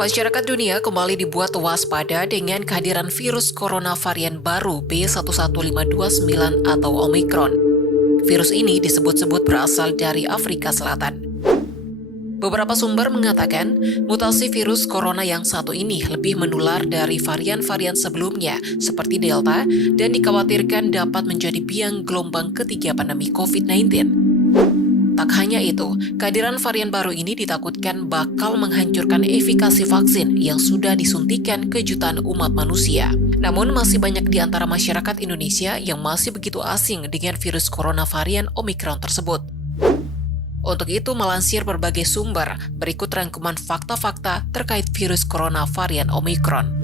Masyarakat dunia kembali dibuat waspada dengan kehadiran virus corona varian baru B11529 atau Omicron. Virus ini disebut-sebut berasal dari Afrika Selatan. Beberapa sumber mengatakan mutasi virus corona yang satu ini lebih menular dari varian-varian sebelumnya seperti Delta dan dikhawatirkan dapat menjadi biang gelombang ketiga pandemi COVID-19. Tak hanya itu, kehadiran varian baru ini ditakutkan bakal menghancurkan efikasi vaksin yang sudah disuntikan ke jutaan umat manusia. Namun masih banyak di antara masyarakat Indonesia yang masih begitu asing dengan virus corona varian Omicron tersebut. Untuk itu, melansir berbagai sumber, berikut rangkuman fakta-fakta terkait virus corona varian Omicron.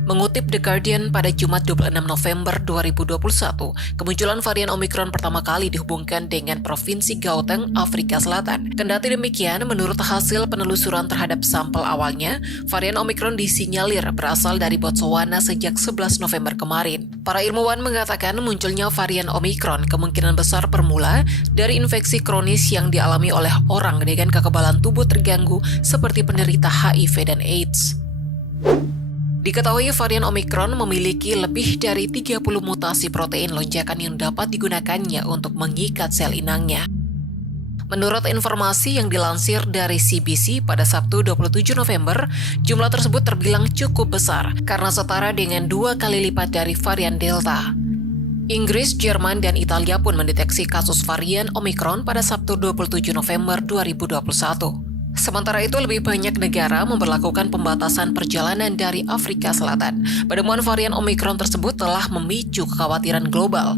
Mengutip The Guardian pada Jumat 26 November 2021, kemunculan varian Omicron pertama kali dihubungkan dengan Provinsi Gauteng, Afrika Selatan. Kendati demikian, menurut hasil penelusuran terhadap sampel awalnya, varian Omicron disinyalir berasal dari Botswana sejak 11 November kemarin. Para ilmuwan mengatakan munculnya varian Omicron kemungkinan besar bermula dari infeksi kronis yang dialami oleh orang dengan kekebalan tubuh terganggu seperti penderita HIV dan AIDS. Diketahui varian Omicron memiliki lebih dari 30 mutasi protein lonjakan yang dapat digunakannya untuk mengikat sel inangnya. Menurut informasi yang dilansir dari CBC pada Sabtu 27 November, jumlah tersebut terbilang cukup besar karena setara dengan 2 kali lipat dari varian Delta. Inggris, Jerman, dan Italia pun mendeteksi kasus varian Omicron pada Sabtu 27 November 2021. Sementara itu, lebih banyak negara memberlakukan pembatasan perjalanan dari Afrika Selatan. Penemuan varian Omicron tersebut telah memicu kekhawatiran global.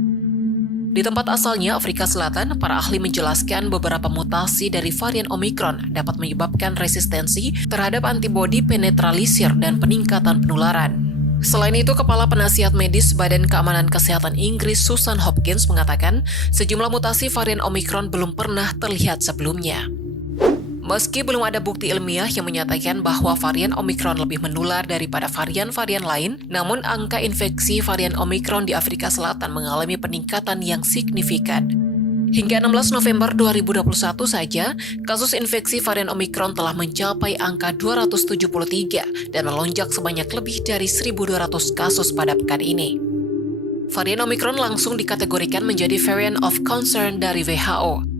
Di tempat asalnya, Afrika Selatan, para ahli menjelaskan beberapa mutasi dari varian Omicron dapat menyebabkan resistensi terhadap antibodi penetralisir dan peningkatan penularan. Selain itu, Kepala Penasihat Medis Badan Keamanan Kesehatan Inggris Susan Hopkins mengatakan sejumlah mutasi varian Omicron belum pernah terlihat sebelumnya. Meski belum ada bukti ilmiah yang menyatakan bahwa varian Omicron lebih menular daripada varian-varian lain, namun angka infeksi varian Omicron di Afrika Selatan mengalami peningkatan yang signifikan. Hingga 16 November 2021 saja, kasus infeksi varian Omicron telah mencapai angka 273 dan melonjak sebanyak lebih dari 1.200 kasus pada pekan ini. Varian Omicron langsung dikategorikan menjadi variant of concern dari WHO.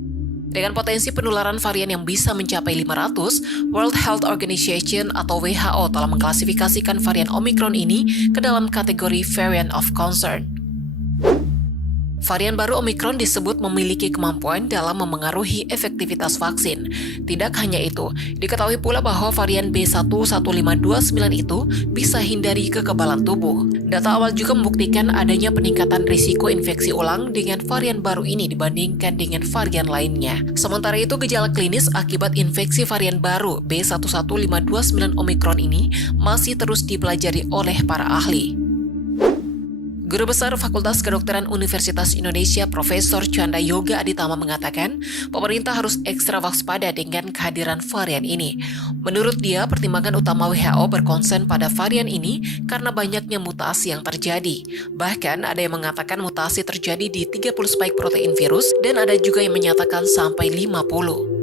Dengan potensi penularan varian yang bisa mencapai 500, World Health Organization atau WHO telah mengklasifikasikan varian Omicron ini ke dalam kategori variant of concern. Varian baru Omicron disebut memiliki kemampuan dalam memengaruhi efektivitas vaksin. Tidak hanya itu, diketahui pula bahwa varian B11529 itu bisa hindari kekebalan tubuh. Data awal juga membuktikan adanya peningkatan risiko infeksi ulang dengan varian baru ini dibandingkan dengan varian lainnya. Sementara itu, gejala klinis akibat infeksi varian baru B11529 Omicron ini masih terus dipelajari oleh para ahli. Guru Besar Fakultas Kedokteran Universitas Indonesia Profesor Chandra Yoga Aditama mengatakan, pemerintah harus ekstra waspada dengan kehadiran varian ini. Menurut dia, pertimbangan utama WHO berkonsen pada varian ini karena banyaknya mutasi yang terjadi. Bahkan ada yang mengatakan mutasi terjadi di 30 spike protein virus dan ada juga yang menyatakan sampai 50.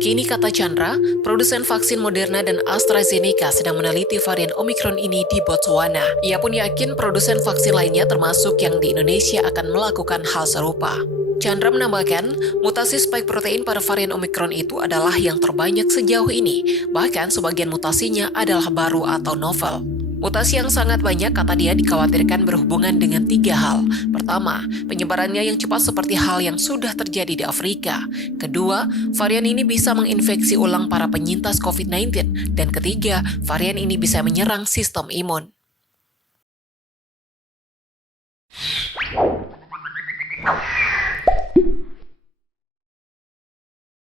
Kini, kata Chandra, produsen vaksin Moderna dan AstraZeneca sedang meneliti varian Omicron ini di Botswana. Ia pun yakin produsen vaksin lainnya termasuk yang di Indonesia akan melakukan hal serupa. Chandra menambahkan, mutasi spike protein pada varian Omicron itu adalah yang terbanyak sejauh ini. Bahkan sebagian mutasinya adalah baru atau novel. Mutasi yang sangat banyak, kata dia, dikhawatirkan berhubungan dengan 3 hal. Pertama, penyebarannya yang cepat seperti hal yang sudah terjadi di Afrika. Kedua, varian ini bisa menginfeksi ulang para penyintas COVID-19. Dan ketiga, varian ini bisa menyerang sistem imun.